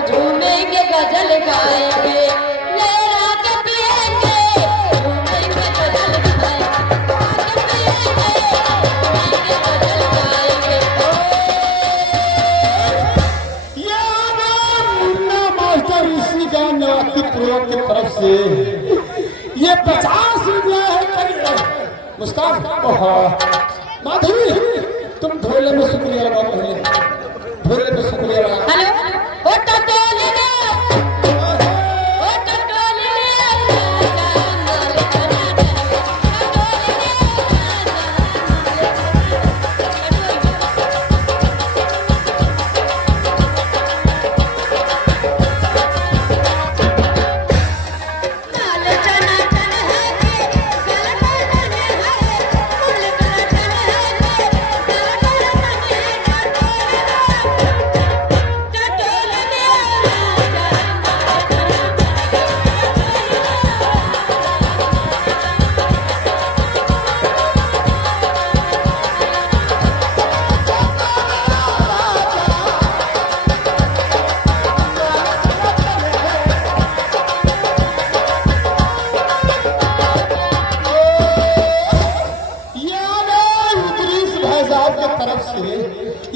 झूमेंगे गजल गाएंगे लहरा के पिएंगे झूमेंगे गजल गाएंगे झूमेंगे गजल गाएंगे। ये मुन्ना मास्टर इसी गाना की प्रयोग की तरफ से ये 50 रुपया है। मुस्कान माधुरी तुम ढोले में शुक्रिया लगाओ, पहले ढोले में शुक्रिया लगाओ। हेलो ओ टटोले ने ओ टटोले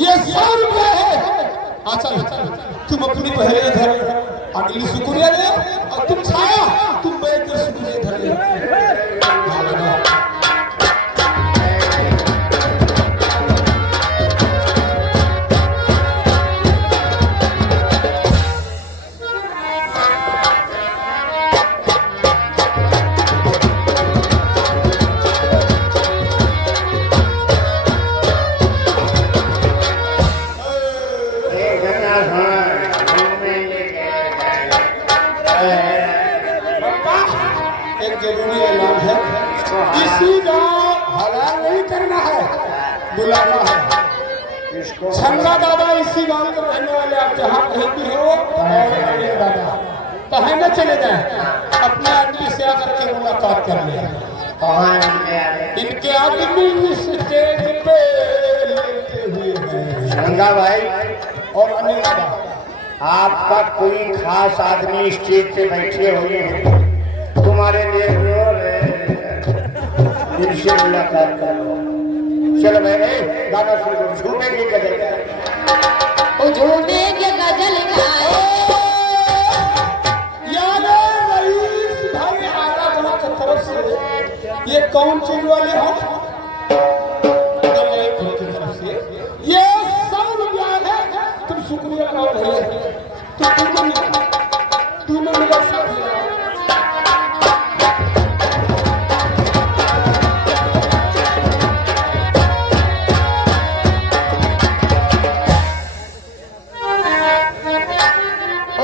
ये 100 रुपया है। अच्छा तुम अपनी पहले इधर अगली शुक्रिया दे और तुम छाया तुम बैठ कर शुक्रिया इधर ले। एक जरूरी ऐलान है, किसी का हलाल नहीं करना है, बुलाना है। छंगा दादा इसी गांव के रहने वाले, आप जहाँ कहीं भी हो दादा कहीं न चले जाए, अपने आदमी से आकर के मुलाकात कर ले। इनके आदमी स्टेज पे लेटे हुए हैं। छंगा भाई और अनिल दादा आपका कोई खास आदमी स्टेज पे बैठे हुए हैं, तुम्हारे लिए इनसे मुलाकात करो। चलो भाई गाना शुरू झूमेंगे गजल ओ झूमेंगे गजल गाए। रईस भाई आला गांव की तरफ से ये कौन चीज वाले हो? की तरफ से ये 100 रुपया है। तुम शुक्रिया लगाओ भैया, तुम मिला सब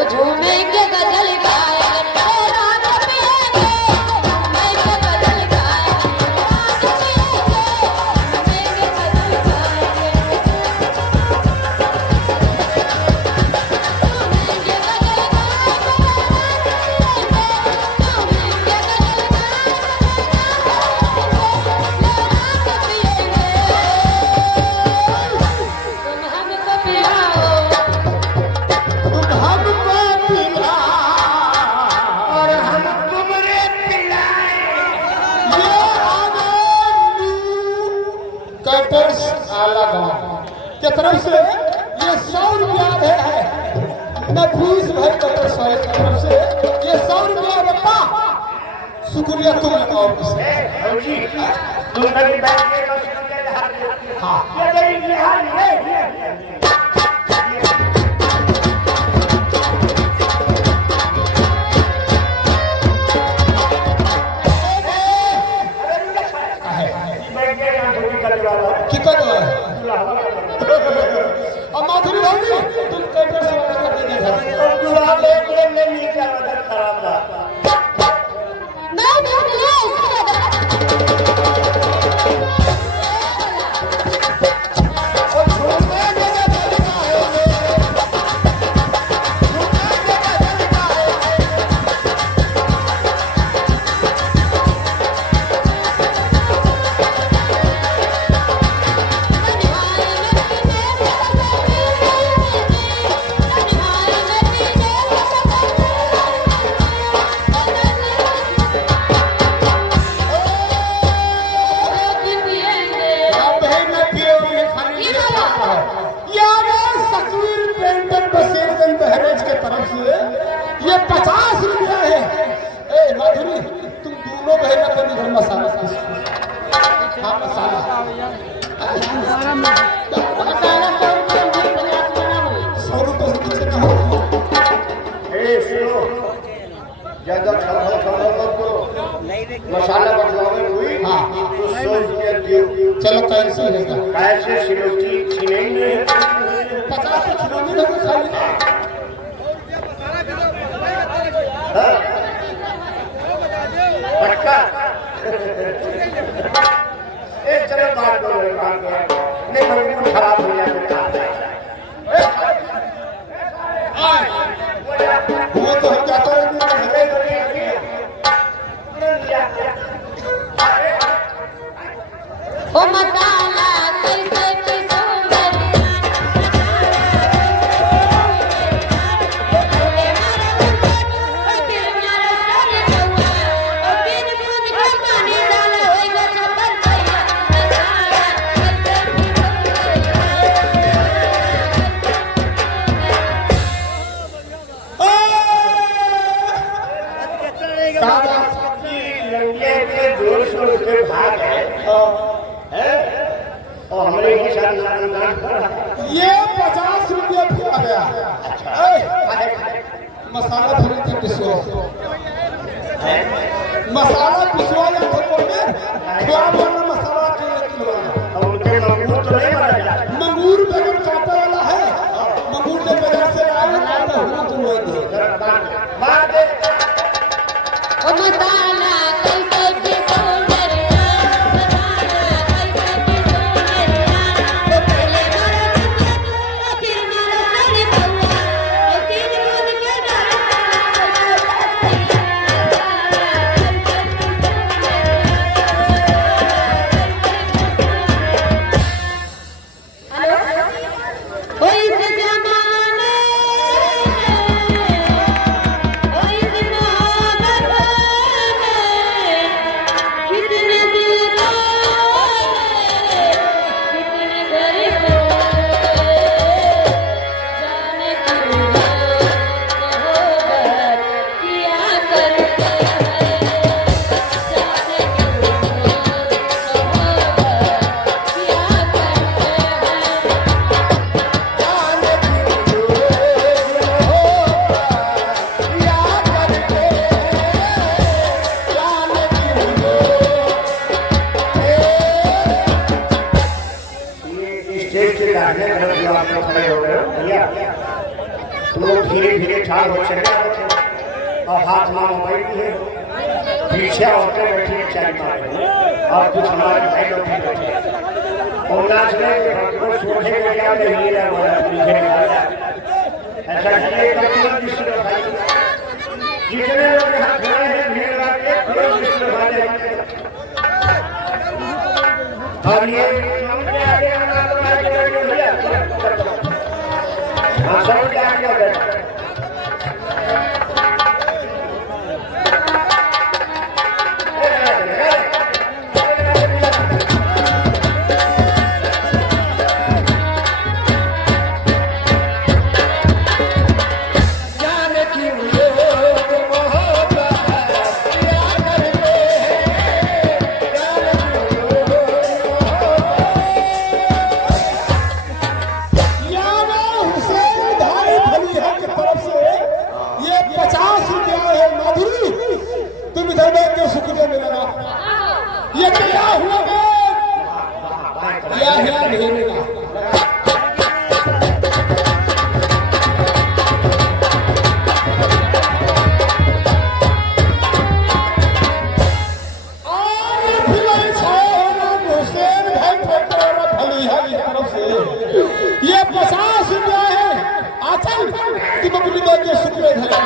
झूमेंगे गजल गाएंगे लहरा के पिएंगे झूमेंगे गजल गाएंगे झूमेंगे गजल की तरफ से ये 100 रुपया है। नफीस भाई कटर साहब की तरफ से ये 100 रुपया बता। शुक्रिया तुम लगाओ किसे? माधुरी भाभी तुम कैटर से कर दीजिए। मैं ये 50 रुपया है। ए माधुरी, तुम दोनों बहन अपने घर मसाला पीस। हाँ मसाला। मसाला 100 रुपये हुई, 50 बना हुई। 100 रुपये से नीचे ना हो। ए सुनो, ज्यादा खड़ा मत करो। मसाला बदलावे हुई हाँ तो 100 रुपया दियो। चलो कैंसिल है क्या? कैसे सिलोटी छिनेंगे? 50 तो खिलौने लोग खाली। पक्का? ए चलो बात करो नहीं तो खराब हो जाएगा। वो तो हम जाते रहेंगे। ओ मसाला कैसे पिसूंगी पहले मारा मुझको फिर मारा सारे कौआ ओ बिन बूंद का पानी डाला होएगा छप्पर भैया मसाला कैसे लंगे के 200 रुपये भाग है और हमारे ही साथ ये 50 रुपया फिर आ गया। मसाला फिर थे पिसवा। मसाला पिसवा या थप्पड़ में क्या वाला मसाला किलो उनके मंगूर तो नहीं मारा जाता। मंगूर बगैर कांटे वाला है। मंगूर के बाजार से लाए कांटा हुआ तो वो दे। मार दे। ओ मसाला कैसे पिसूंगी मसाला कैसे पिसूंगी ओ पहले मारा मुझको फिर मारा सारे कौआ ओ बिन बूंद का डाला ओ इस जमाने ओ इस मोहब्बत में कितने दिल कितने गरीब जाने क्यों मोहब्बत किया करते हैं जाने क्यों मोहब्बत किया करते हैं स्टेज के आगे जो आप लोग खड़े हो गए हो भैया तुम लोग धीरे धीरे ठाड़ हो चले और हाथ में मोबाइल भी है पीछे औरतें बैठी हैं चाय मार रही हैं और कुछ हमारे भाई लोग भी बैठे हैं और नाच रहे हैं तो सोचे कि क्या नहीं रहा हमारा पीछे निकाला ऐसा किए कभी विष्णु भाई जितने लोग यहाँ खड़े हैं भीड़ लगा के विष्णु भाई और ये सामने आगे हाँ सब क्या कर रहे हैं ये क्या हुआ या ढेर का ये 50 रुपया है। आचल तुम अपनी बात के शुक्र धरा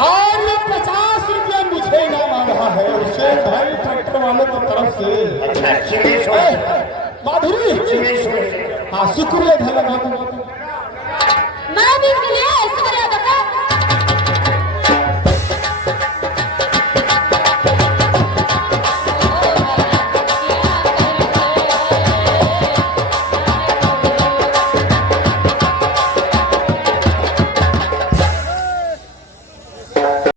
और ये 50 रुपया मुझे इनाम आ रहा है उसे भाई ट्रैक्टर वालों की तरफ से। माधुरी हाँ शुक्रिया धन्यवाद। मैं भी